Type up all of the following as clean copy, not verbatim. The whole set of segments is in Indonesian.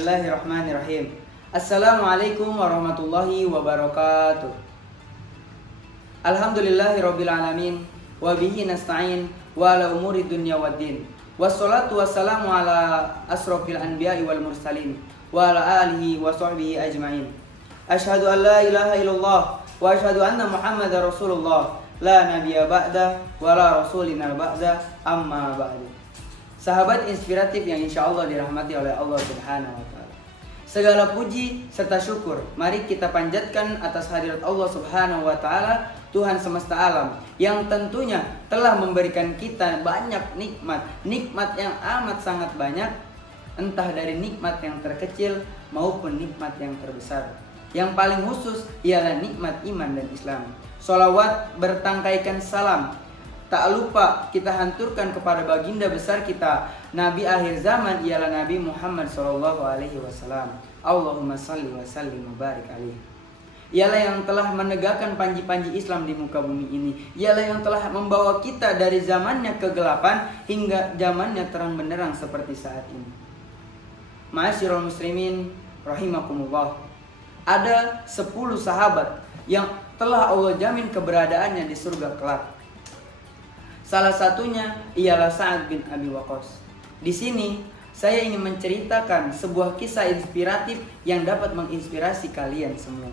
Bismillahirrahmanirrahim. Assalamualaikum warahmatullahi wabarakatuh. Alhamdulillahirabbil alamin wa bihi nasta'in wa ala umuri dunya waddin. Wassalatu wassalamu ala asrofil anbiya'i wal mursalin wa ala alihi wa sahbihi ajma'in. Asyhadu an la ilaha illallah wa asyhadu anna Muhammadar Rasulullah. La nabiyya ba'da wa la rasulina ba'da, amma ba'du. Sahabat inspiratif yang insya Allah dirahmati oleh Allah Subhanahu wa Ta'ala. Segala puji serta syukur mari kita panjatkan atas hadirat Allah Subhanahu wa Ta'ala, Tuhan semesta alam, yang tentunya telah memberikan kita banyak nikmat yang amat sangat banyak, entah dari nikmat yang terkecil maupun nikmat yang terbesar. Yang paling khusus ialah nikmat iman dan Islam. Sholawat bertangkaikan salam tak lupa kita hanturkan kepada baginda besar kita, Nabi akhir zaman ialah Nabi Muhammad SAW. Allahumma salli wa sallim wa barik alaihi. Ialah yang telah menegakkan panji-panji Islam di muka bumi ini. Ialah yang telah membawa kita dari zamannya kegelapan hingga zamannya terang benderang seperti saat ini. Ma'asyiral muslimin rahimakumullah. Ada 10 sahabat yang telah Allah jamin keberadaannya di surga kelak. Salah satunya ialah Sa'ad bin Abi Waqqas. Di sini saya ingin menceritakan sebuah kisah inspiratif yang dapat menginspirasi kalian semua.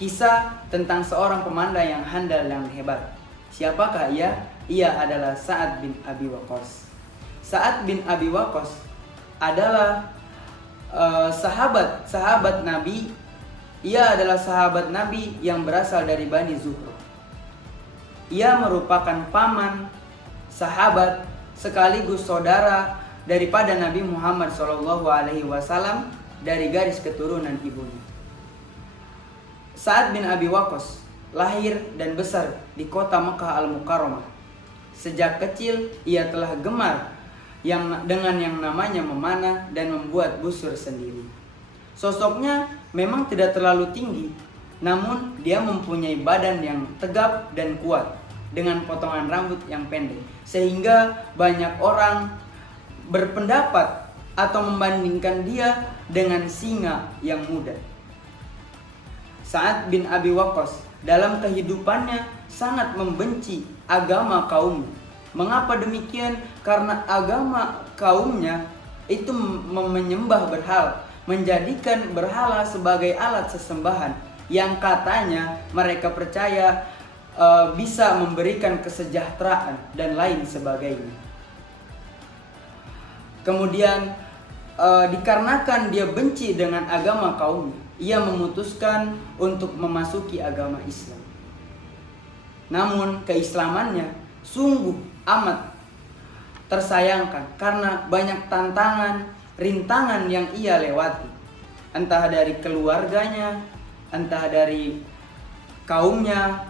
Kisah tentang seorang pemandah yang handal dan hebat. Siapakah ia? Ia adalah Sa'ad bin Abi Waqqas. Sa'ad bin Abi Waqqas adalah sahabat Nabi. Ia adalah sahabat Nabi yang berasal dari Bani Zuhra. Ia merupakan paman, sahabat, sekaligus saudara daripada Nabi Muhammad SAW dari garis keturunan ibunya. Sa'ad bin Abi Waqqas lahir dan besar di kota Mekah Al-Mukarramah. Sejak kecil ia telah gemar dengan yang namanya memanah dan membuat busur sendiri. Sosoknya memang tidak terlalu tinggi, namun dia mempunyai badan yang tegap dan kuat dengan potongan rambut yang pendek, sehingga banyak orang berpendapat atau membandingkan dia dengan singa yang muda. Sa'ad bin Abi Waqqas dalam kehidupannya sangat membenci agama kaumnya. Mengapa demikian? Karena agama kaumnya itu menyembah berhala, menjadikan berhala sebagai alat sesembahan yang katanya mereka percaya bisa memberikan kesejahteraan dan lain sebagainya. Kemudian dikarenakan dia benci dengan agama kaumnya, ia memutuskan untuk memasuki agama Islam. Namun keislamannya sungguh amat tersayangkan karena banyak tantangan, rintangan yang ia lewati, entah dari keluarganya, entah dari kaumnya,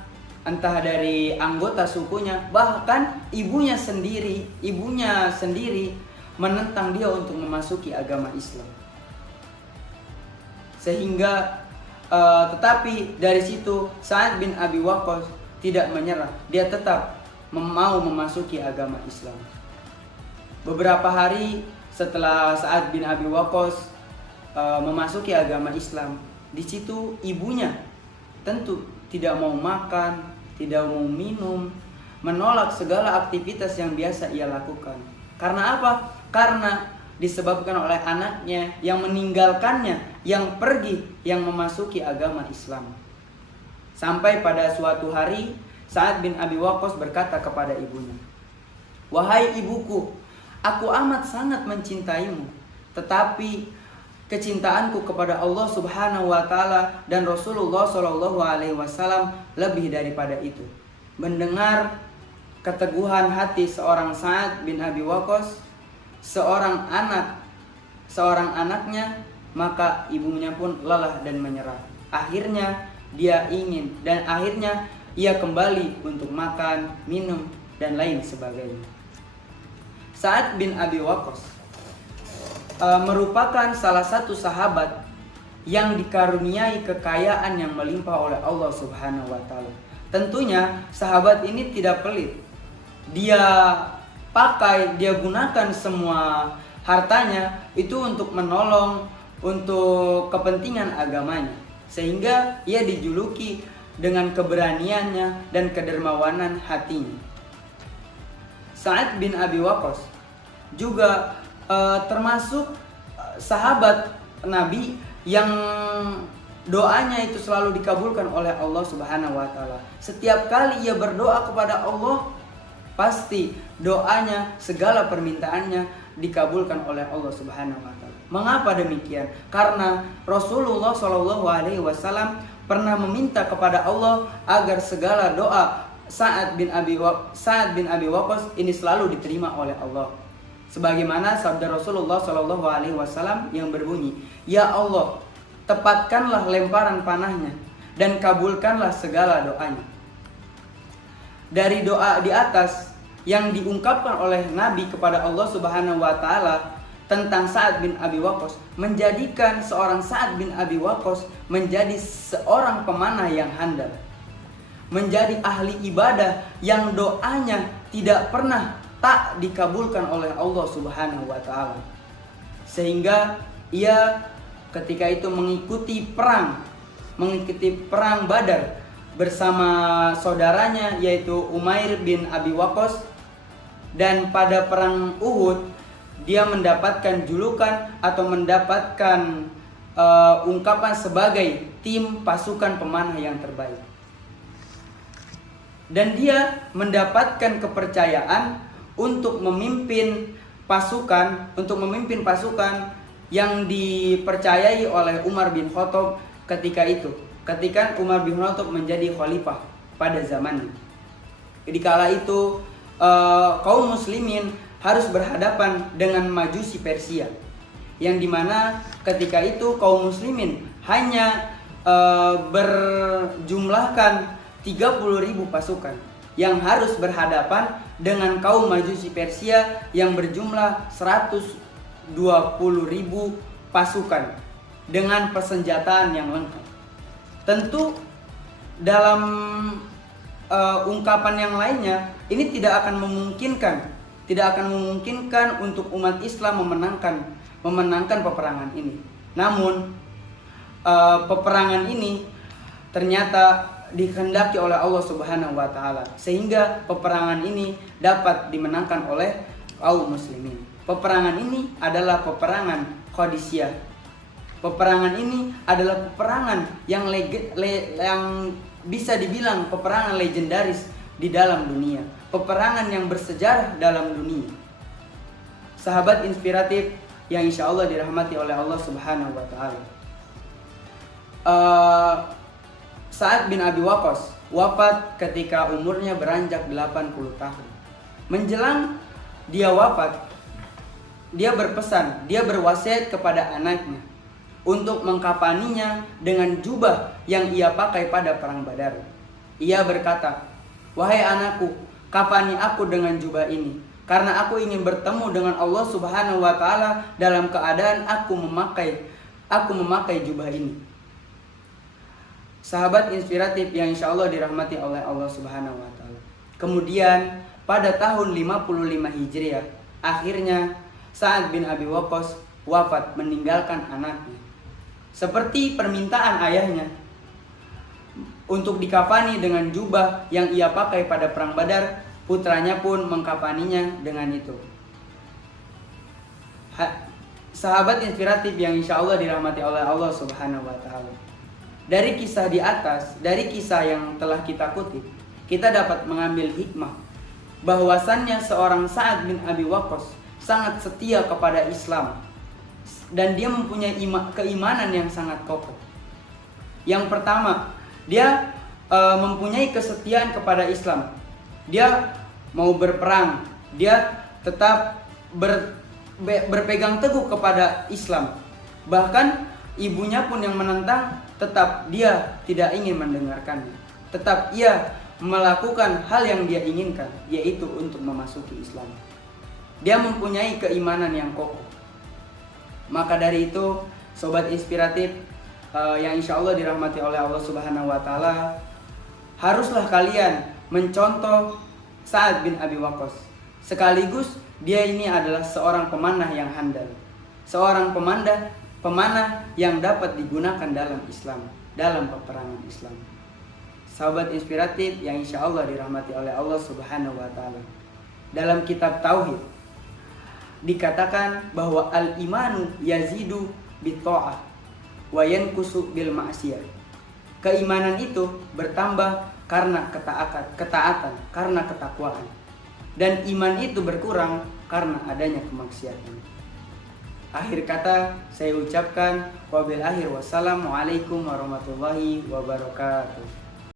entah dari anggota sukunya, bahkan ibunya sendiri menentang dia untuk memasuki agama Islam. Sehingga tetapi dari situ Sa'ad bin Abi Waqqas tidak menyerah, dia tetap mau memasuki agama Islam. Beberapa hari setelah Sa'ad bin Abi Waqqas memasuki agama Islam, di situ ibunya tentu tidak mau makan, tidak mau minum, menolak segala aktivitas yang biasa ia lakukan. Karena apa? Karena disebabkan oleh anaknya yang meninggalkannya, yang pergi, yang memasuki agama Islam. Sampai pada suatu hari Sa'ad bin Abi Waqqas berkata kepada ibunya, "Wahai ibuku, aku amat sangat mencintaimu, tetapi kecintaanku kepada Allah Subhanahu wa Ta'ala dan Rasulullah SAW lebih daripada itu." Mendengar keteguhan hati seorang Sa'ad bin Abi Waqqas, seorang anaknya, maka ibunya pun lelah dan menyerah. Akhirnya ia kembali untuk makan, minum, dan lain sebagainya. Sa'ad bin Abi Waqqas merupakan salah satu sahabat yang dikaruniai kekayaan yang melimpah oleh Allah Subhanahu wa Ta'ala. Tentunya sahabat ini tidak pelit. Dia gunakan semua hartanya itu untuk menolong, untuk kepentingan agamanya. Sehingga ia dijuluki dengan keberaniannya dan kedermawanan hatinya. Sa'ad bin Abi Waqqas juga termasuk sahabat Nabi yang doanya itu selalu dikabulkan oleh Allah Subhanahu wa taala. Setiap kali ia berdoa kepada Allah, pasti doanya, segala permintaannya dikabulkan oleh Allah Subhanahu wa taala. Mengapa demikian? Karena Rasulullah Shallallahu alaihi wasallam pernah meminta kepada Allah agar segala doa Sa'ad bin Abi Waqqas ini selalu diterima oleh Allah. Sebagaimana sabda Rasulullah Shallallahu alaihi wasallam yang berbunyi, "Ya Allah, tepatkanlah lemparan panahnya dan kabulkanlah segala doanya." Dari doa di atas yang diungkapkan oleh Nabi kepada Allah Subhanahu wa taala tentang Sa'ad bin Abi Waqqas menjadikan seorang Sa'ad bin Abi Waqqas menjadi seorang pemanah yang handal, menjadi ahli ibadah yang doanya tidak pernah tak dikabulkan oleh Allah Subhanahu wa taala. Sehingga ia ketika itu mengikuti perang Badar bersama saudaranya yaitu Umair bin Abi Waqqas, dan pada perang Uhud dia mendapatkan julukan atau mendapatkan ungkapan sebagai tim pasukan pemanah yang terbaik. Dan dia mendapatkan kepercayaan untuk memimpin pasukan yang dipercayai oleh Umar bin Khattab ketika Umar bin Khattab menjadi khalifah pada zamannya. Di kala itu kaum muslimin harus berhadapan dengan Majusi Persia, yang dimana ketika itu kaum muslimin hanya berjumlahkan 30.000 pasukan yang harus berhadapan dengan kaum Majusi Persia yang berjumlah 120.000 pasukan dengan persenjataan yang lengkap. Tentu dalam ungkapan yang lainnya ini tidak akan memungkinkan untuk umat Islam memenangkan peperangan ini. Namun peperangan ini ternyata dikehendaki oleh Allah Subhanahu wa taala, sehingga peperangan ini dapat dimenangkan oleh kaum muslimin. Peperangan ini adalah peperangan Qadisiyah. Peperangan ini adalah peperangan yang bisa dibilang peperangan legendaris di dalam dunia, peperangan yang bersejarah dalam dunia. Sahabat inspiratif yang insya Allah dirahmati oleh Allah Subhanahu wa taala. Sa'ad bin Abi Waqqas wafat ketika umurnya beranjak 80 tahun. Menjelang dia wafat, dia berpesan, dia berwasiat kepada anaknya untuk mengkafaninya dengan jubah yang ia pakai pada perang Badar. Ia berkata, "Wahai anakku, kafani aku dengan jubah ini, karena aku ingin bertemu dengan Allah Subhanahu wa taala dalam keadaan aku memakai jubah ini." Sahabat inspiratif yang insya Allah dirahmati oleh Allah Subhanahu wa taala. Kemudian pada tahun 55 Hijriah, akhirnya Sa'ad bin Abi Waqqas wafat meninggalkan anaknya. Seperti permintaan ayahnya untuk dikafani dengan jubah yang ia pakai pada perang Badar, putranya pun mengkafaninya dengan itu. Sahabat inspiratif yang insya Allah dirahmati oleh Allah Subhanahu wa taala. Dari kisah di atas, dari kisah yang telah kita kutip, kita dapat mengambil hikmah bahwasannya seorang Sa'ad bin Abi Waqqas sangat setia kepada Islam dan dia mempunyai keimanan yang sangat kokoh. Yang pertama, dia mempunyai kesetiaan kepada Islam. Dia mau berperang, dia tetap berpegang teguh kepada Islam. Bahkan ibunya pun yang menentang, tetap dia tidak ingin mendengarkannya. Tetap ia melakukan hal yang dia inginkan, yaitu untuk memasuki Islam. Dia mempunyai keimanan yang kokoh. Maka dari itu, sobat inspiratif yang insya Allah dirahmati oleh Allah Subhanahu wa taala, haruslah kalian mencontoh Sa'ad bin Abi Waqqas, sekaligus Dia ini adalah seorang pemanah yang handal, seorang pemanah yang dapat digunakan dalam Islam, dalam peperangan Islam. Sahabat inspiratif yang insya Allah dirahmati oleh Allah Subhanahu wa Ta'ala. Dalam kitab Tauhid dikatakan bahwa al-imanu yazidu bitta'ah wa yankusu bil ma'siyah. Keimanan itu bertambah karena ketaatan, karena ketakwaan. Dan iman itu berkurang karena adanya kemaksiatan. Akhir kata saya ucapkan wabillahi wassalamualaikum warahmatullahi wabarakatuh.